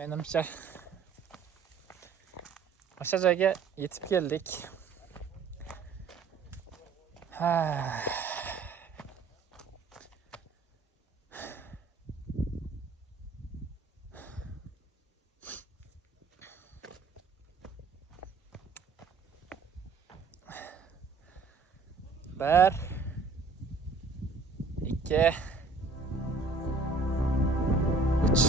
Menimcha o'sha joyga yetib keldik. Bir, ikki, uch.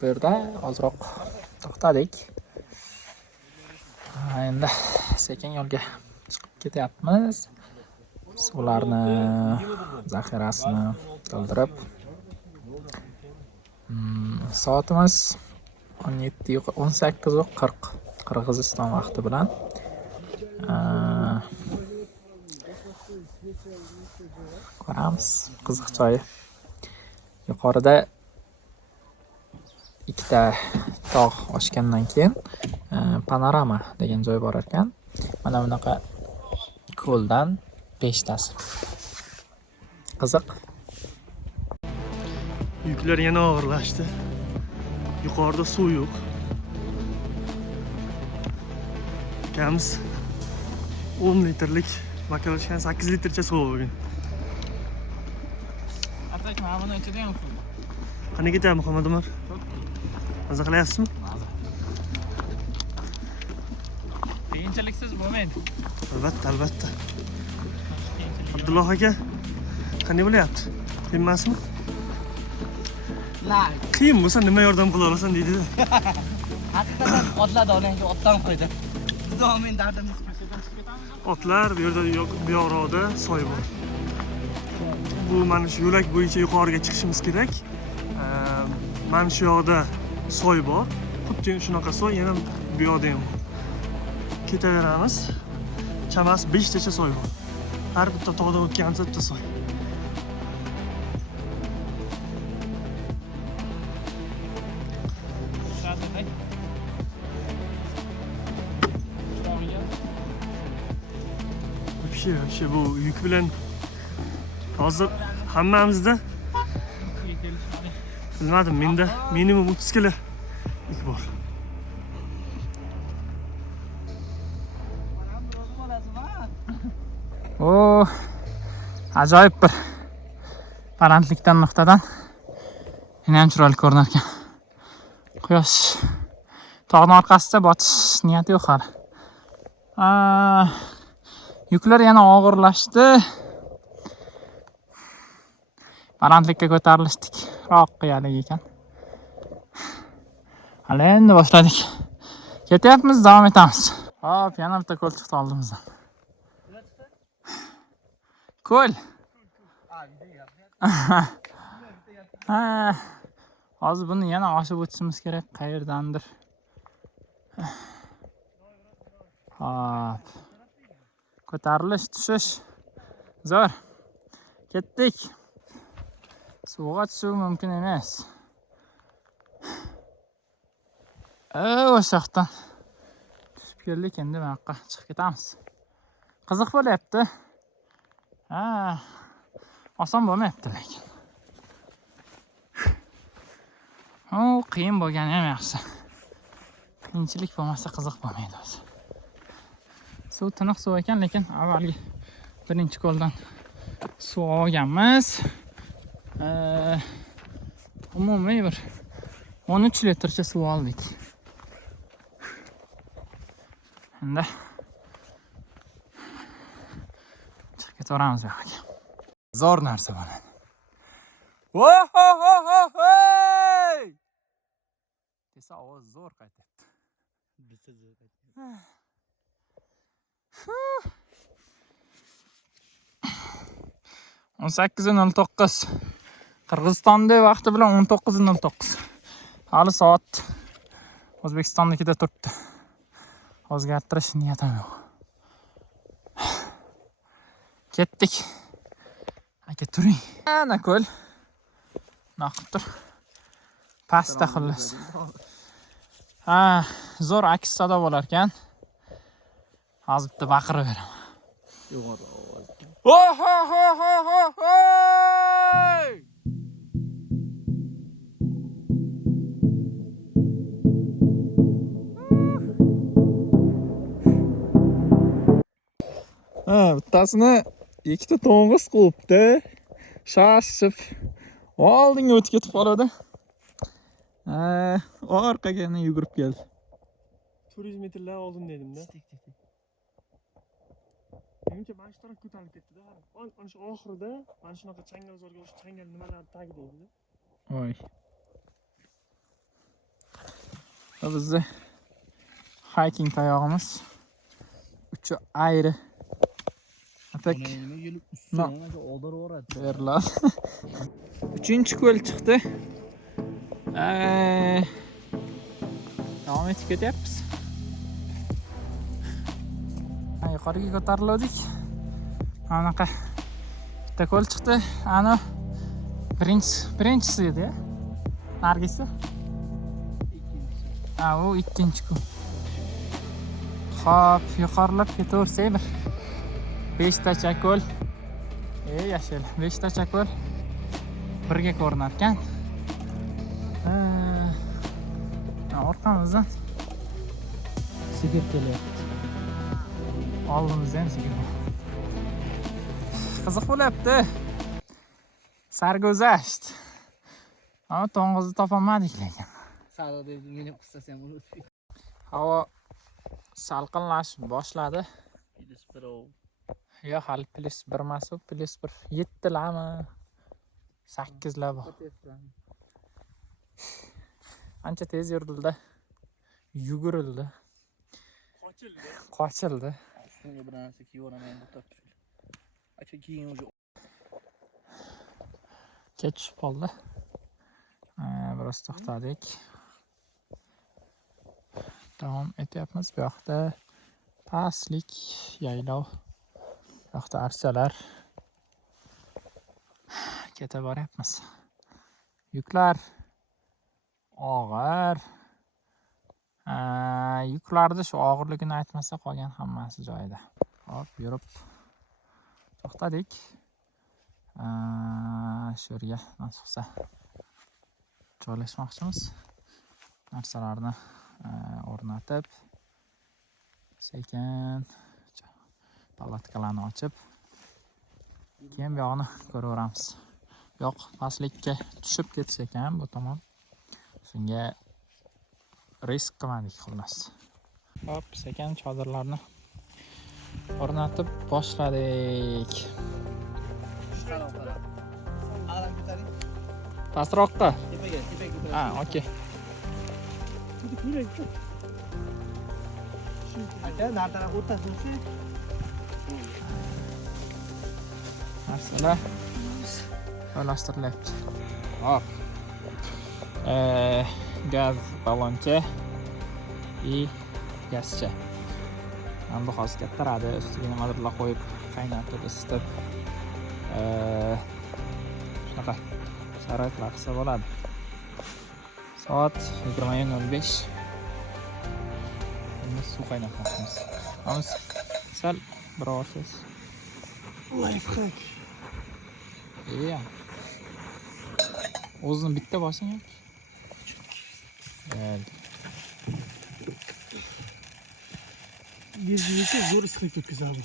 Bu yerda ozroq to'xtadik. Endi sekin yo'lga chiqib ketyapmiz. Suvlarni zaxirasini to'ldirib. Soatimiz 18:40 Qirg'iziston vaqti bilan. Ko'ramiz, qiziq joyi. Yuqorida ikkita tog' oshgandan keyin panorama degan joy bor ekan. Mana bunaqa ko'ldan 5 tasi. Qiziq. Yuklar yana og'irlashdi. Yuqorida suv yo'q. Kamiz 10 litrlik bakalashgan 8 litrcha suv bo'lgan. Atak mana buni ichida ham suv. Qani ketamiz Muhammad Umar? Maza qilyapsizmi? Qiyinchiliksiz bo'lmaydi. Albatta. Abdulloh aka, qanday bo'lyapti? Qiyin emasmi? Qiyin bo'lsa nima yordam qila olasan deydi-da. Haqiqatan otlar davlenga otdan qo'ydi. Biz doimiy dardimiz ko'chadan chiqib ketamiz. Otlar bu yerda yo'q, bu yoqda soy bor. Bu mana shu yo'lak bo'yicha yuqoriga chiqishimiz kerak. Mana shu yoqda soy bor. Xuddi shunaqa soy yana bu yoqda ham. Ketaveramiz. Chamasi 5 tacha soy bor. Har bitta tog'dan o'tgan bitta soy. Şey bu yük bilen hozir hammamizda bilmadim, menda minimum 30 kilo yük bor. O ajoyib bir balandlikdan nuqtadan yana ham chiroyli ko'rinar ekan. Quyosh tog'ning orqasida botish niyati yo'q hali. Yuklar yana og'irlashdi. Balandlikka ko'tarilishdik. Roq qiyalik ekan. Hali endi boshladik. Ketyapmiz, davom etamiz. Hop, yana bitta ko'l chiqdi oldimizdan. Ko'l. Hozir buni yana oshib o'tishimiz kerak qayerdandir. Hop. Ko'tarilish, tushish. Zo'r. Ketdik. Suvga tushish mumkin emas. O'sha yoqdan tushib keldik, endi bu yoqqa chiqib ketamiz. Qiziq bo'lyapti. Oson bo'lmayapti lekin. Qiyin bo'lgani ham yaxshi. Qiyinchilik bo'lmasa qiziq bo'lmaydi o'zi. Suv tiniq suv ekan, lekin avvalgi birinchi ko'ldan suv olganmiz. Umumiy bir 13 litrcha suv oldik. Endi chiqib ketaveramiz bu yoqqa. Zo'r narsa bo'ladi. Desa ovoz zo'r qaytyapti. 18:09. Qirg'izistonda vaqti bilan 19:09. Hali soat O'zbekistonnikida turibdi. O'zgartirish niyatim yo'q. Ketdik. Aka turing. Ana ko'l. Naqib tur. Pastda xullas. Zo'r aks sado bo'lar ekan. Hozir bitta baqiraveraman. Yo'g'on ovoz. Bittasini ikkita to'ng'iz quvibdi. Shashib oldinga o'tib ketib qoladi. Orqaga yana yugurib keldi. 400 metrlar oldin dedim-da. Menimcha mana shu taraf ko'tarilib ketdi-da. Ana shu oxirida mana shunaqa changalzorga o'sha changal nimalar tagida edi. Voy. Bizda hiking tayog'imiz uchi ayri. Atak. Beriladi. 3-ko'l chiqdi. Davom etib ketyapmiz. Yuqoriga ko'tarildik. Anaqa bitta ko'l chiqdi. Ana birinchisi edi. Nargisi? U ikkinchi ko'l. Xo'p, yuqorilab ketaversak bir 5 tacha ko'l. Yashil. 5 tacha ko'l birga ko'rinar ekan. Orqamizdan sigir kelyapti. Oldimizda ham sigir bor. Qiziq bo'lyapti. Sarguzasht. To'ng'izni topolmadik lekin. Salo deb meni qissasi ham bo'ladi. Havo salqinlashib boshladi. Yo'q, hali +1 emas, +1 7 lami 8 la bor. Ancha tez yurildi. Yugurildi. Qochildi. Shunga bir narsa kiyoraman o'tib. Acha keyin o'sha Kechib qoldi. Biroz to'xtadik. Davom etyapmiz. Bu yoqda pastlik, yaylov. Bu yoqda archalar. Keta boryapmiz. Yuklar og'ir. Yuklarda shu og'irligini aytmasa qolgan hammasi joyida. Hop, yurib to'xtadik. Shu yerga nasibsa joylashmoqchimiz. Narsalarni o'rnatib, sekin palatkalarni ochib, keyin bu yoqni ko'raveramiz. Yo'q, pastlikka tushib ketish ekan bu tomon. Shunga risk qilmadik xullas. Hop, sekin chodirlarni o'rnatib boshladik. Pastroqqa. tepaga. Okey. Aka, nar taraf o'rtasini Narsalar joylashtirilyapti. Hop. Gaz balloncha и gazcha. Endi hozir kattaradi, ustiga nimadirlar qo'yib, qaynatib, isitib, shunaqa sharoitlar qilsa bo'ladi. Soat 20:05. Endi suv qaynatmoqchimiz. Amiz sal biroz Lifehack. Ya. O'zini bitta bosing yoki. Evet. Bezginicha zo'r issiqlik o'tkazadi.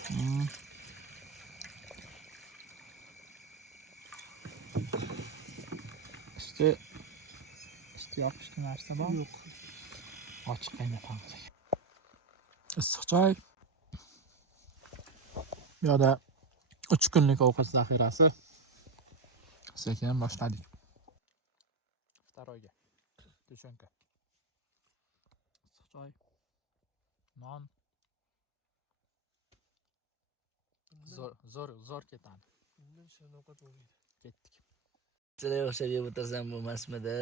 Üstü yoqishli narsa bor. Yo'q. Ochiq qaynatamiz. Issiq choy. Bu yoqda 3 kunlik ovqat zaxirasi. Sekin boshladik. Второйga. Tushunka. Issiq choy. Non. Zo'r ketadi. Bundan shan ovqat bo'lmaydi. Ketdik. Sizlarga o'xshab yeb o'tirsam bo'lmasmidi?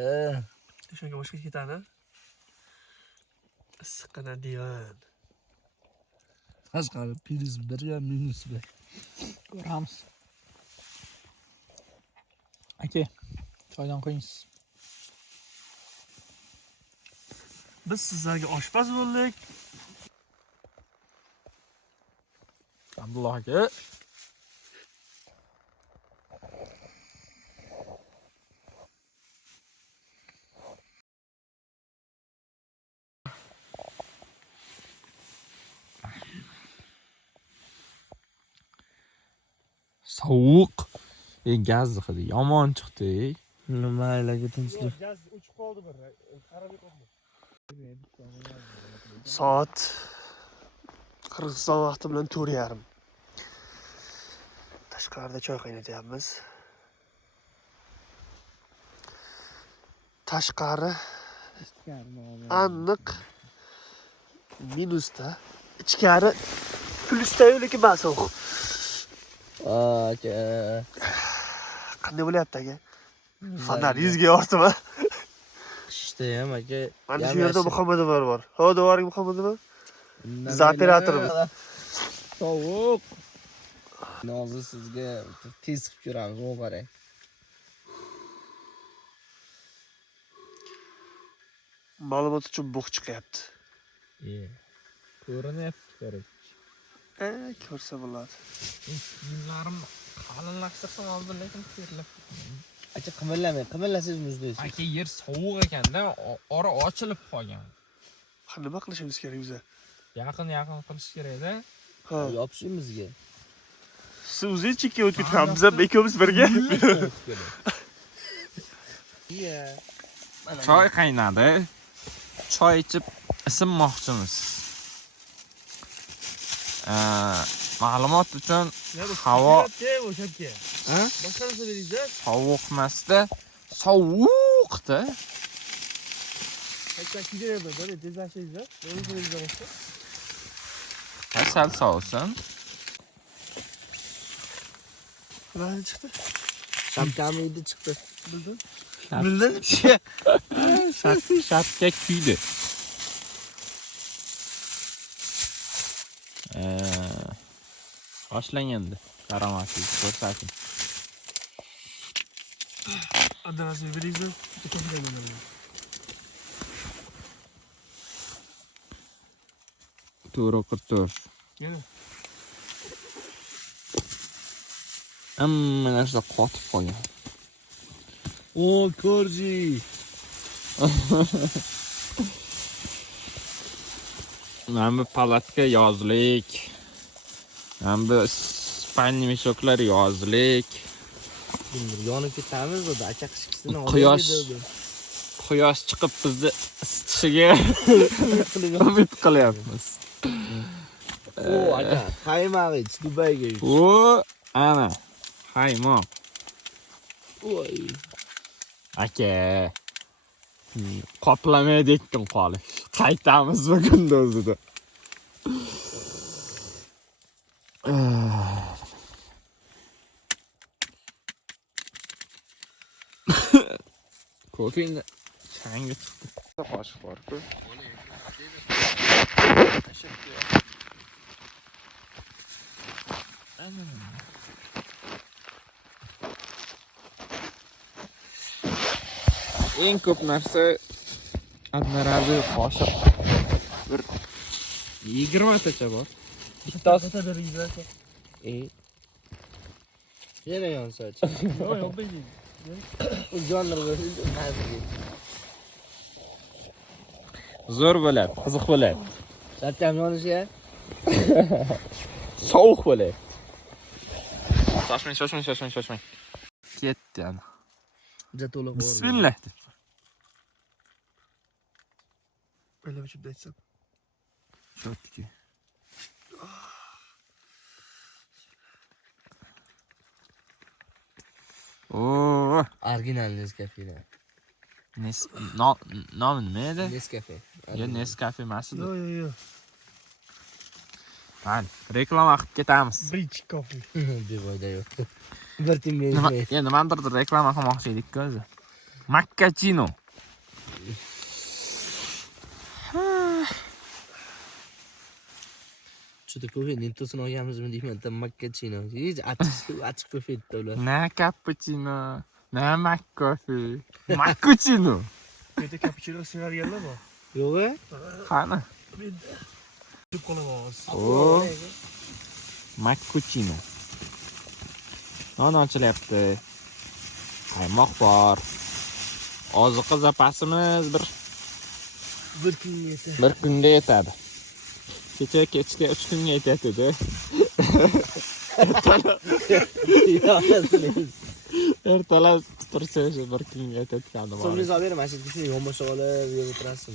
O'shanga boshqa ketadi. Issiqqina divan. Tashqari plus 1 ya minus 1. Ko'ramiz. Aka, choydan qo'yingsiz. Biz sizlarga oshpaz bo'ldik. Abdulloh aka. Sovuq. Gaz hidi yomon chiqdi. Nima aylaga tinchlik. Gaz o'chib qoldi bir. Qarab qoldi. Soat Qirg'iziston vaqti bilan 4:30. Tashqarida choy qaynatyapmiz. Tashqari aniq minusda, ichkari plusda lekin sovuq. Aka. Qanday bo'lyapti aka? Fanar yuzga yortimi? Qishda ham aka. Mana shu yerda Muhammadov bor. Ho, do'varing Muhammadov. Biz operatorimiz. Sovuq. Hozir sizga tez qilib ko'ramiz, u qarang. Ma'lumot uchun bug' chiqyapti. Ko'rinyapti kerak. Ko'rsa bo'ladi. Yuzlarim qalinlashtirsam hozir lekin terlab. Aka qimirlamang, qimirlasangiz muzlaysiz. Aka yer sovuq ekanda, ora ochilib qolgan. Nima qilishimiz kerak biza? Yaqin qilish kerak-da. Ha. Yopishimizga. Siz o'zingiz chekka o'tib ketamiz, biz ham ikkovimiz birga. Choy qaynadi. Choy ichib isinmoqchimiz. Ma'lumot uchun havo o'shakka. Boshqa narsa beringlar. sovuqmasda, sovuqda. Sal sovsin. Nima chiqdi? Shapkami edi chiqdi. Bildin? Shapka kuydi. Boshlang endi. Karomatingiz ko'rsating. Adresini beringlar. To'g'ri qirtosh. Yana. Hamma narsa qotib qolgan. O, ko'rji. Mana bu palatka yozlik. Mana bu spalni meshoklar yozlik. Yonib ketamiz dedi, aka qishkisini Quyosh chiqib bizni isitishiga umid qilyapmiz. O, aka, qaymoq ich, Dubayga ich. O, ana, qaymoq. Voy. Aka. Qoplamaydi ekan qolish. Qaytamiz bugun o'zida. Kofe'ni changi chiqdi. Qoshiq bor-ku. Eng ko'p narsa adnarazi qoshiq. Bir 20tacha bor. Bittasi bir yuzgacha. Yana yonsa-chi. Yo'q, yo'q, deydi. Jonlar mazli. Zo'r bo'ladi, qiziq bo'ladi. Shartam yonishi. Sovuq bo'ladi. Shoshmang. Ketdi ana. Juda to'liq bor. Bismillah. Böyle biçimde etsem. Shotki. Oo, Original Nescafe. nomi nima edi? Nescafe. Yo, Nescafe emas edi. Yo'q, yo'q, yo'q. Mayli, reklama qilib ketamiz. Bridge coffee. Befoyda yo'q. Bir tim Nima, bermaydi. nimadir reklama qilmoqchi edik-ku o'zi. Maccachino. Juda ko'p nintosini olganmizmi deyman, makkachino. Hech achchiq ko'p etdi ular. Na cappuccino, na maccofi. Maccuccino. Bu yerda cappuccino sevadiganlar bor. Yo'q-a? Qani? Deb qolaman. O. Maccuccino. Non ochilyapti. Qaymoq bor. Oziqa zapasimiz Bir kunga yetadi. bir kunga yetadi. Kecha kechga 3 kunga yetadi. Ertalab tursa o'sha bir kunga yetayotgani bor. So'mni olib beraman, shuni shuni yonboshqa olib yeb o'tirasin.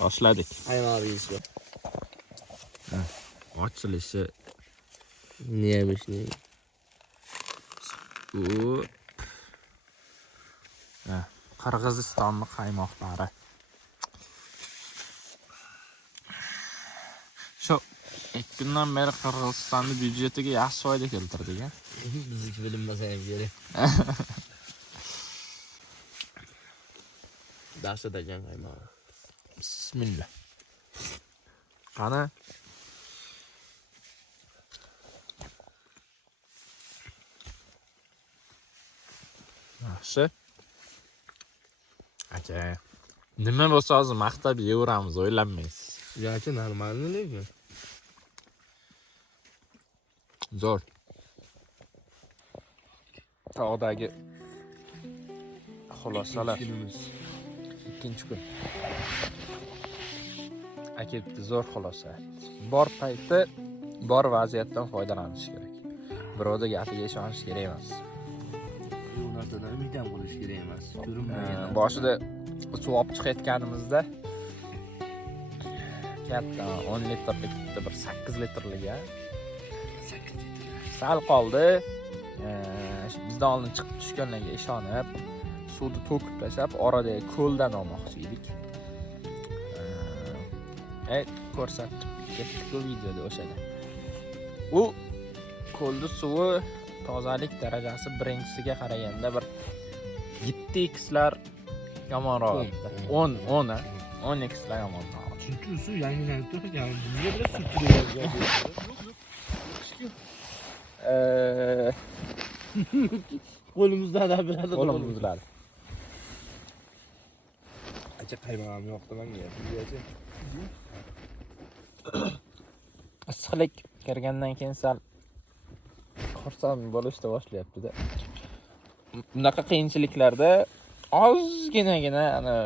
Boshladik. Aymaringiz. Ochilishi Nemisni. u Qirg'izistonning qaymoqlari. Shu 2 kundan beri Qirg'izistonning byudjetiga yaxshi foyda keltirdik-a. Bizniki bilinmasa ham kerak. Dahshat ekan qaymoq. Bismillah. Qani? Yaxshi. Aka, nima bo'lsa hozir maqtab yeveramiz, o'ylanmaysiz. Yo'qchi normalmi lekin. Zo'r. Tog'dagi xulosalar. Ikkinchi kun. Aka bitta zo'r xulosa. Bor payti, bor vaziyatdan foydalanish kerak. Birovda gapiga ishonish kerak emas. Bu narsadan umid ham qilish kerak emas. Ko'rinmagan. Boshida suv olib chiqayotganimizda katta 10 litrlik bitta bir 8 litrliga 8 litr. Sal qoldi. Bizdan oldin chiqib tushganlarga ishonib, suvni to'kib tashlab, oradagi ko'ldan olmoqchi edik. Ko'rsatib ketdik-ku videoda o'shada. U ko'lning suvi tozalik darajasi birinchisiga qaraganda bir 7x lar yomonroq. 10x lar yomonroq. Chunki suv yangilanib turgan. Bizga bir suv turgan. Qo'limizdan da biladi. Qo'lim buziladi. Acha qaymog'im yo'qdi menga. Bizgacha. Issiqlik kirgandan keyin sal xursand bo'lishni boshlayapti-da. Bunaqa qiyinchiliklarda ozginagina ana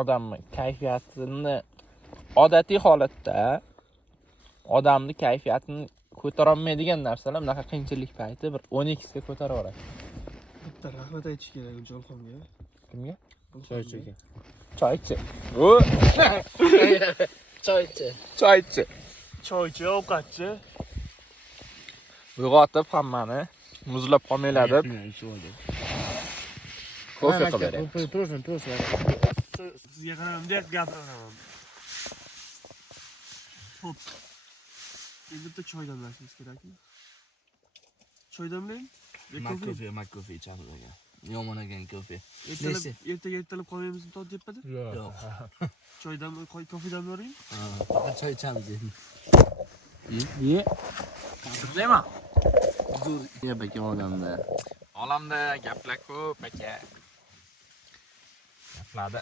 odamning kayfiyatini odatiy holatda odamning kayfiyatini ko'tara olmaydigan narsalar bunaqa qiyinchilik payti bir 10x ga ko'tarib yuboradi. Bitta rahmat aytish kerak Jalxonga. Kimga? Choy iching. Choychi. Choychi. Choychi. Choychi, ovqatchi. Uyg'otib hammani muzlab qolmanglar deb kofe qilib beryapti. Tursin. Sizga qaraman deb gapiraman. Xo'p. Endi bitta choy damlashimiz kerakmi? Choy damlang? Makkofe ichamiz aka. Yomon ekan kofe. Ertaga qolmaymizmi tot depada? Yo'q. Choy kofe damlavering. Faqat choy ichamiz endi. Ye. Qadrlayman. Zo'r yeb aka olamda. Olamda gaplar ko'p aka. qiladi.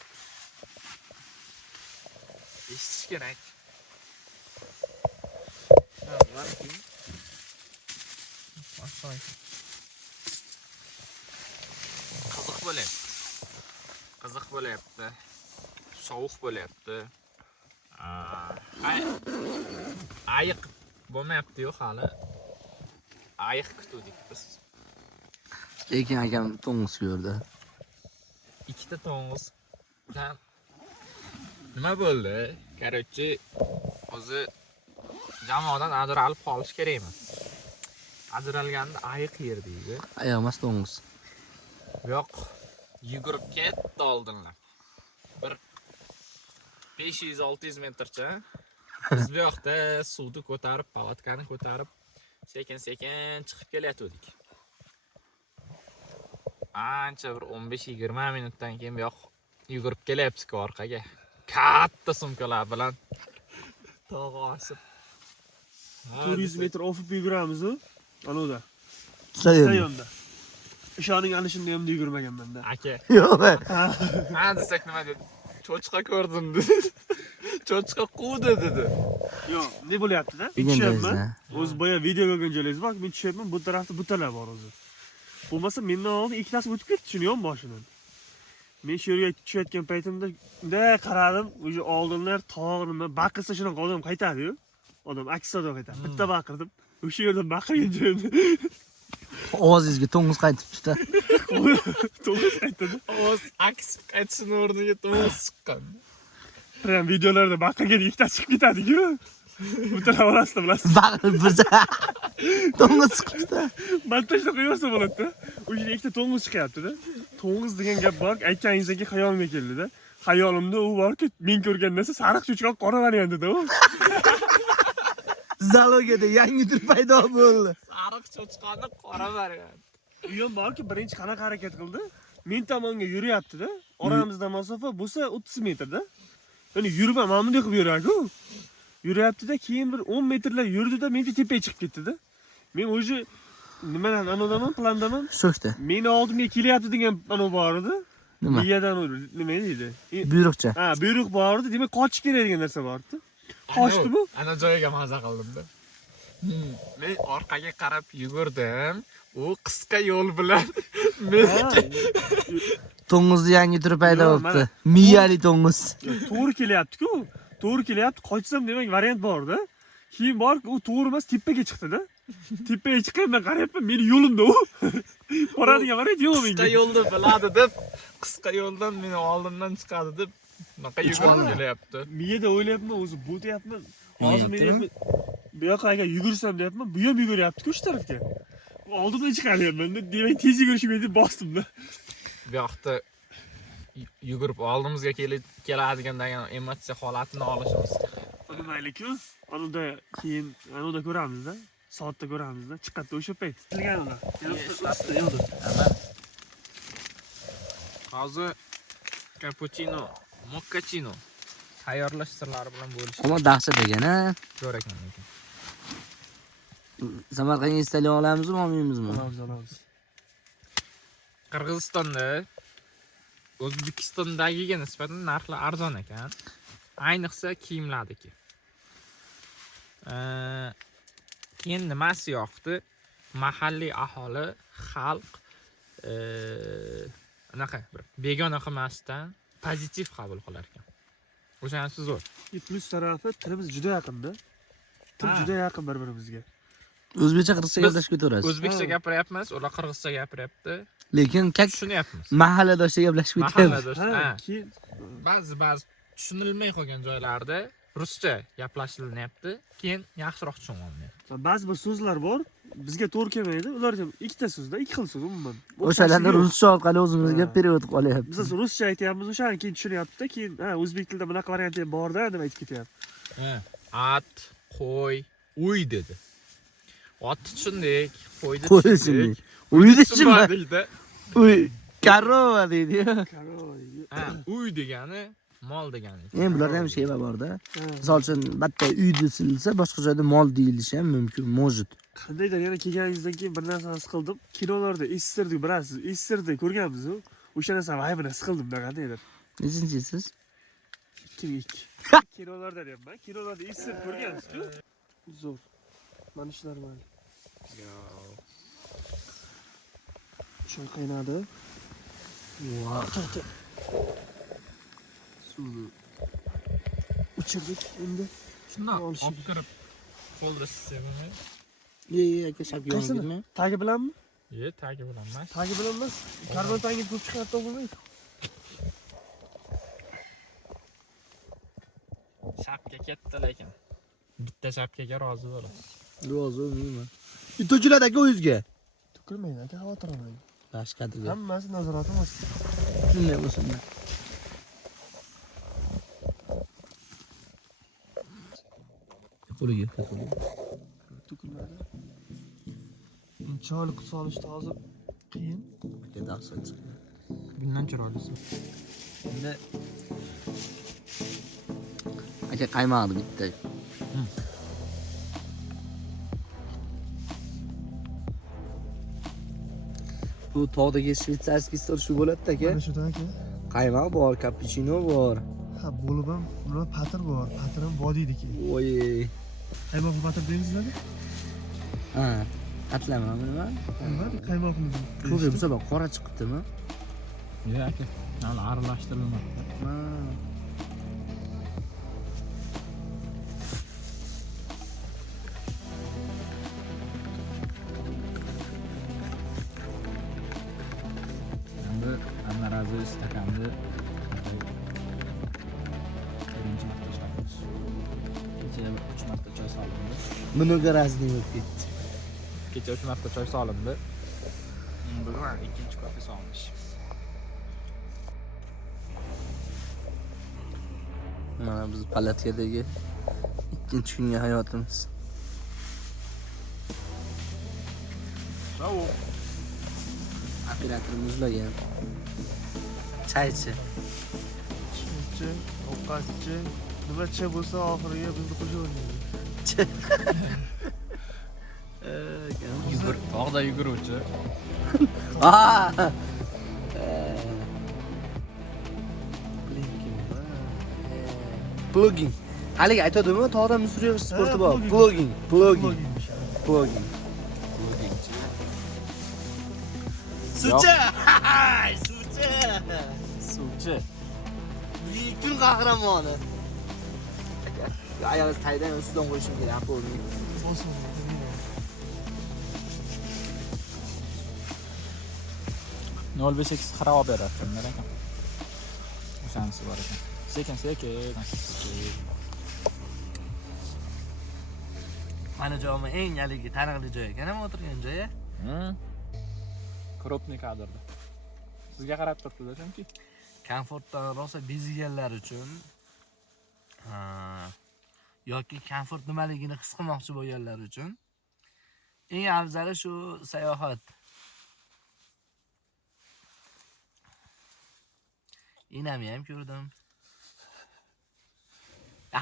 Eshitish kerak. Qiziq bo'lyapti. Qiziq bo'lyapti. Sovuq bo'lyapti. Ayiq bo'lmayapti-yu hali. Ayiq kutuvdik biz. Lekin akam to'ng'iz ko'rdi. Ikkita to'ng'iz. Nima bo'ldi? Короче, o'zi jamoadan ajralib qolish kerak emas. Ajralganda ayiq yer deydi. Ayiq emas to'ng'iz. Yo'q, yugurib ketdi oldinlar. Bir 500-600 metrcha biz bu yoqda suvni ko'tarib, palatkani ko'tarib, sekin-sekin chiqib kelayotgandik. Ancha bir 15-20 minutdan keyin bu yoq yugurib kelyapti orqaga. Katta sumkalar bilan tog' osib 400 metr ofib yuguramiz-ku. Anavda. Stadion. Stadionda. Ishoning ana shunday ham yugurmaganman-da. aka. Yo'q. Ha desak nima dedi? Cho'chqa ko'rdim dedi. Cho'chqa quvdi dedi. Yo'q, ne bo'lyapti-da? Tushyapman. O'zi boya videoga joylaysiz, bak men tushyapman, bu tarafda butalar bor o'zi. Bo'lmasa mendan oldin ikkitasi o'tib ketdi shuni yon boshidan. Men shu yerga tushayotgan paytimda bunday qaradim, o'sha oldinlar tog' nima baqirsa shunaqa odam qaytadi-yu. Odam aksada qaytadi. Bitta baqirdim. O'sha yerda baqirgan joyimda Ovozingizga to'ng'iz qaytibdi-da. to'g'ri qaytadi. Ovoz aks qaytishini o'rniga to'g'ri chiqqan. Prям videolarda baqirgan ikkitasi chiqib ketadi-ku. Butalar orasida bilasiz. Baqirib birja. To'ng'iz chiqibdi-da. Montajda qo'ysa bo'ladi-da. O'sha ikkita to'ng'iz chiqyapti-da. To'ng'iz degan gap bor, aytganingizdan xayolimga keldi-da. Xayolimda u borki, men ko'rgan narsa sariq cho'chqa qora variantida u. Zalogada yangi tur paydo bo'ldi. Sariq cho'chqani qora variant. U ham borki, birinchi qanaqa harakat qildi? Men tomonga yuryapti-da. Oramizda masofa bo'lsa 30 metrda. Ya'ni yurma, mana bunday qilib yuraku. Yuryapti-da, keyin bir 10 metrlar yurdi-da, meni tepaga chiqib ketdi-da. Men o'sha nimadan anodaman, plandaman. Sho'xda. Meni oldimga kelyapti degan ana bor edi. Nima? Miyadan nima deydi? Buyruqcha. Ha, buyruq bor edi, demak qochish kerak degan narsa bor edi. Qochdimi? Ana joyiga maza qildim-da. Men orqaga qarab yugurdim. U qisqa yo'l bilan To'ng'izni yangi turi paydo Yo'q, bo'libdi. mana- Miyali to'ng'iz. To'g'ri kelyapti-ku. To'g'ri kelyapti. Qochsam demak variant bor-da. Keyin borki, u to'g'ri emas, tepaga chiqdi-da. Tepaga chiqqandan qarayapman, meni yo'limda u. Boradigan variant yo'q menga. qisqa yo'lni biladi deb, qisqa yo'ldan meni oldimdan chiqadi deb bunaqa yugurib kelyapti. Miyada o'ylayapman, o'zi bo'tyapman. Hozir men deyapman, bu yoqqa agar yugursam deyapman, bu ham yuguryapti-ku shu tarafga. Oldimdan chiqaryapman-da, demak tez yugurishim deb bosdim-da. Bu yoqda yugurib oldimizga keladigan degan emotsiya holatini olishimiz kerak. Uni mayli-ku. Anada keyin anada ko'ramiz-da. Soatda ko'ramiz-da. Chiqadi o'sha payt. Tilgan ular. Hozir cappuccino, moccachino tayyorlash sirlari bilan bo'lishib Ammo dahshat ekan-a. ko'rakan ekan. Samarqandga istalgan olamizmi, olmaymizmi? Olamiz. Qirg'izistonda O'zbekistondagiga nisbatan narxlar arzon ekan. Ayniqsa kiyimlardagi. Keyin nimasi yoqdi? Mahalliy aholi, xalq anaqa bir begona qilmasdan pozitiv qabul qilar ekan. O'shanisi zo'r. Plus tarafi tilimiz juda yaqin-da. Til juda yaqin bir-birimizga. O'zbekcha qirg'izcha gaplashib ketaverasiz. O'zbekcha gapiryapmiz, ular qirg'izcha gapiryapti. Lekin kak Tushunyapmiz. mahalladoshcha gaplashib ketyapmiz. Mahalladosh. Ha, Ha. keyin Ba'zi tushunilmay qolgan joylarda ruscha gaplashilyapti, keyin yaxshiroq tushunolmayapti. ba'zi bir so'zlar bor, bizga to'g'ri kelmaydi. Ular ham ikkita so'zda, ikki xil so'z umuman. O'shalarni ruscha orqali o'zimizga Ha. perevod qilyapmiz. Biz ruscha aytyapmiz, o'shani keyin tushunyapti-da, keyin o'zbek tilida bunaqa variant ham bor-da deb aytib ketyapti. At, qo'y, uy dedi. Otni tushundik, qo'yni Qo'y tushundik. tushundik. Uyni tushunma. tushunmadik-da. Uy, korova deydi. Ha, uy degani mol degani. Endi bularda ham sheva bor-da. Misol uchun bitta uy desilsa, boshqa joyda mol deyilishi ham mumkin, mojit. Qandaydir yana kelganingizdan keyin bir narsani siqildim. Kinolarda esirdik, bilasiz, esirdik ko'rganmiz-ku. O'sha narsa vaybini siqildim-da qandaydir. Nechinchisiz? 2 kilolarda deyapman. Kilolarda isib ko'rgansiz-ku? Zo'r. Mana shular mana. Choy qaynadi. Wow. Suvni o'chirdik endi. Shundoq Olishib. olib kirib qo'lda sizmi? Ye, aka shapka yongidmi? Tagi bilanmi? Tagi bilan emas. Tagi bilan emas. Karbon tangi ko'p chiqarib topilmaydi. Shapka katta lekin bitta shapkaga rozi bo'lasiz. Rozi bo'lmayman. To'kiladi aka o'zizga. To'kilmaydi aka, xavotir olmang. Tashqariga. Hammasi nazoratim ostida. Shunday bo'lsin. Qo'liga To'kilmadi. Choyli qutib olishni hozir qiyin. dahshat. Bundan chiroylisi. Endi aka qaymog'ini bitta. Bu tog'dagi shvetsarskiy stor shu bo'ladi-da aka. Mana shudan aka. Qaymoq bor, cappuccino bor. Ha, bo'lib ham bular patr bor. Patr ham vodiydiki. Voy. Qaymoqli patr deysizlar? Ha, atlamam nima? Nima? Qaymoqli. Ko'p bo'lsa bak qora chiqibdimi? Aka, hali aralashtirilmadi. Ha. Endi anarazi stakanni birinchi marta ishlatamiz. Kecha 3 marta choy solindi. Bunaqa razning bo'lib ketdi. Kecha 3 marta choy solindi. Bugun ikkinchi kofe solmish. Mana biz palatkadagi ikkinchi kungi hayotimiz. Sovuq. Operator muzlagan. Chaychi. Chaychi, ovqatchi, nima cha bo'lsa oxiriga bizni qo'shavermaydi. Tog'da yuguruvchi. Ah! Plugin. Haligi aytadimi, tog'da misr yog'ish sporti bor. Plugin. Suvchi! Suvchi. Buyuk kun qahramoni. Ayog'ingiz taydan ustidan qo'yishim kerak, bo'lmaydi. Nol besh x xarob beradi, nima ekan? O'shanisi bor ekan. Sekin. Mana joyim eng haligi taniqli joy ekan, o'tirgan joyi. Kropni kadrda. Sizga qarab turibdi chunki Komfortdan rosa beziganlar uchun yoki komfort nimaligini his qilmoqchi bo'lganlar uchun eng afzali shu sayohat. Inami ham ko'rdim.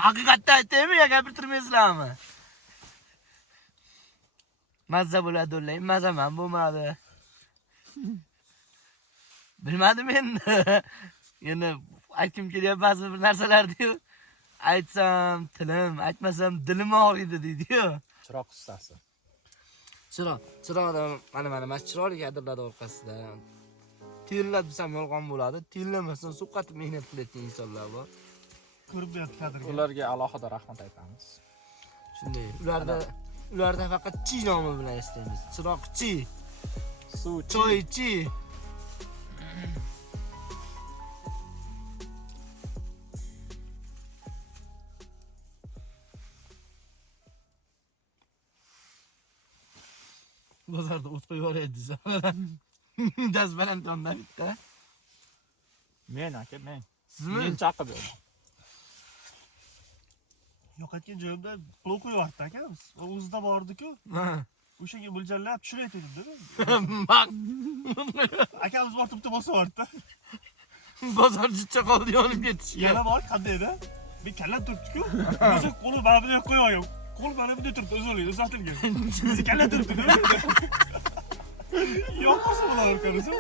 Haqiqatdan aytaymi, gapirtirmaysizlarmi? Mazza bo'ladi o'ylayman, mazza ham bo'lmadi. Bilmadim endi. Endi aytkim kelyapti ba'zi bir narsalarni-yu. Aytsam tilim, aytmasam dilim og'riydi deydi-yu. chiroq ustasi. Chiroqda mana chiroqli kadrlar orqasida. Tiyillab desam yolg'on bo'ladi. Tiyillamasdan suv qatib mehnat qilayotgan insonlar bor. Ko'rib berdi kadrga. Ularga alohida rahmat aytamiz. Shunday. Ularda faqat chi nomi bilan eslaymiz. Chiroqchi, Suvchi. choychi. Bozorda o't qo'yib yuboraydi sana. Daz bilan tonda bitta. Men aka, men. Sizmi? Men chaqib berdim. Yo'qotgan joyimda plov qo'yibdi akamiz. O'zida bordi-ku. Ha. O'shanga mo'ljallab tushirayt dedim-da. Bak. Akamiz borib bitta bosib yubordi. Bozor jichcha qoldi yonib ketishga. Yana bor qandayda? Men kallam turibdi-ku. O'zi qo'li mana bunday qo'yib olgan. Qo'l mana bunday turibdi, o'zini uzatilgan. Bizi kalla turibdi-da. Yo'q bo'lsa bular o'rgansa.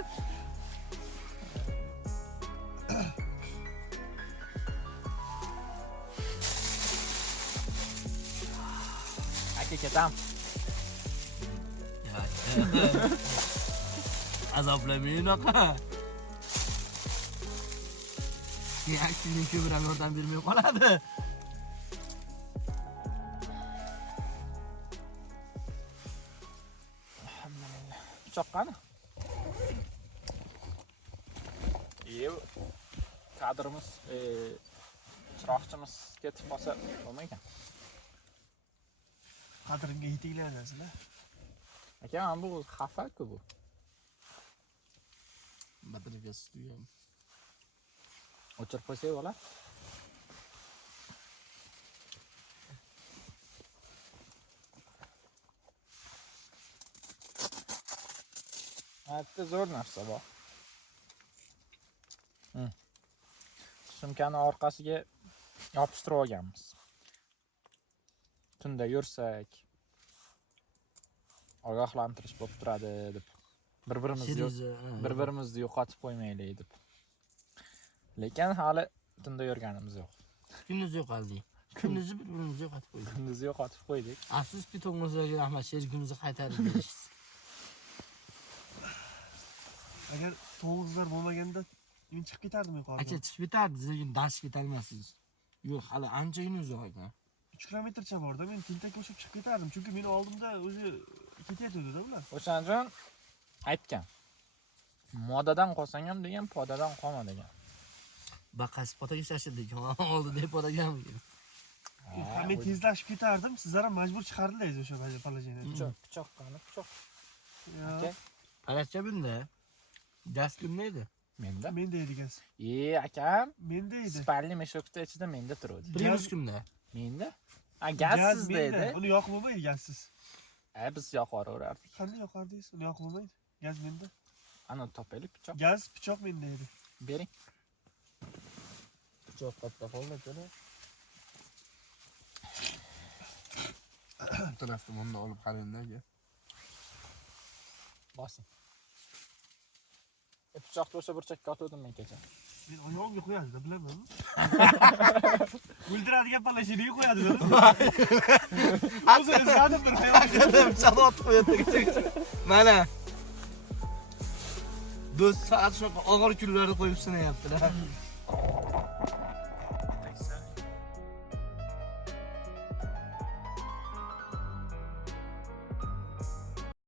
ishga ketam. Azoblamayın oqa. Aktivning ko'miram yordam bermay qoladi. Pichoq qani? Kadrimiz, chiroqchimiz ketib qolsa bo'lmaydi. Qadrimga yetinglarsizlar. Aka, men bu xafa-ku bu. Batarya suyam. O'chirib qo'ysak bo'lar. Hatto zo'r narsa bor. Sumkani orqasiga yopishtirib olganmiz. Tunda yursak ogohlantirish bo'lib turadi deb. Bir-birimizni yo'qotib qo'ymaylik deb. Lekin hali tunda yurganimiz yo'q. Kunimiz yo'qoldi. Kunimizni bir-birimizni yo'qotib qo'ydik. Kunimizni yo'qotib qo'ydik. Afsuski to'ng'izlarga rahmat, sherigimizni qaytarib berishsiz. Agar to'ng'izlar bo'lmaganda men chiqib ketardim yuqoriga. Aka chiqib ketardi, lekin dash ketolmaysiz. Yo'q, hali anchagina uzoq ekan. 3 kilometrcha borda men tintak qo'shib chiqib ketardim, chunki meni oldimda o'zi ketayotdi-da ular. O'shaning uchun aytgan. Modadan qolsang ham degan, podadan qolma degan. Baqasi podaga shashirdik. Oldida podaga ham. Men tezlashib ketardim, sizlar ham majbur chiqardingiz o'sha palajani. Pichoq qani, pichoq. Aka, Palachcha bunda. Gaz kimda edi? Menda. menda edi gaz. Akam, Menda edi. spalni meshokda ichida menda turadi. Primus kimda? Menda? Gazsiz deydi. Uni yoqib bo'lmaydi gazsiz. Biz yoqaverardik. Qanday yoqardingiz? Uni yoqib bo'lmaydi. Gaz menda. Ana topaylik pichoq. Gaz, pichoq menda edi. Bering. Pichoq katta qolmadi. Bu tarafdan unda olib qaranglar aka. Bosing. Pichoqni o'sha burchakka otdim men kecha. Men oyog'imga qo'yadi-da, bilamanmi? O'ldiradigan palashini qo'yadi-da. O'zi izladim bir hayvon. Pichoqni otib qo'yadi. Mana. Do'st soat shunaqa og'ir kunlarda qo'yib sinayaptilar.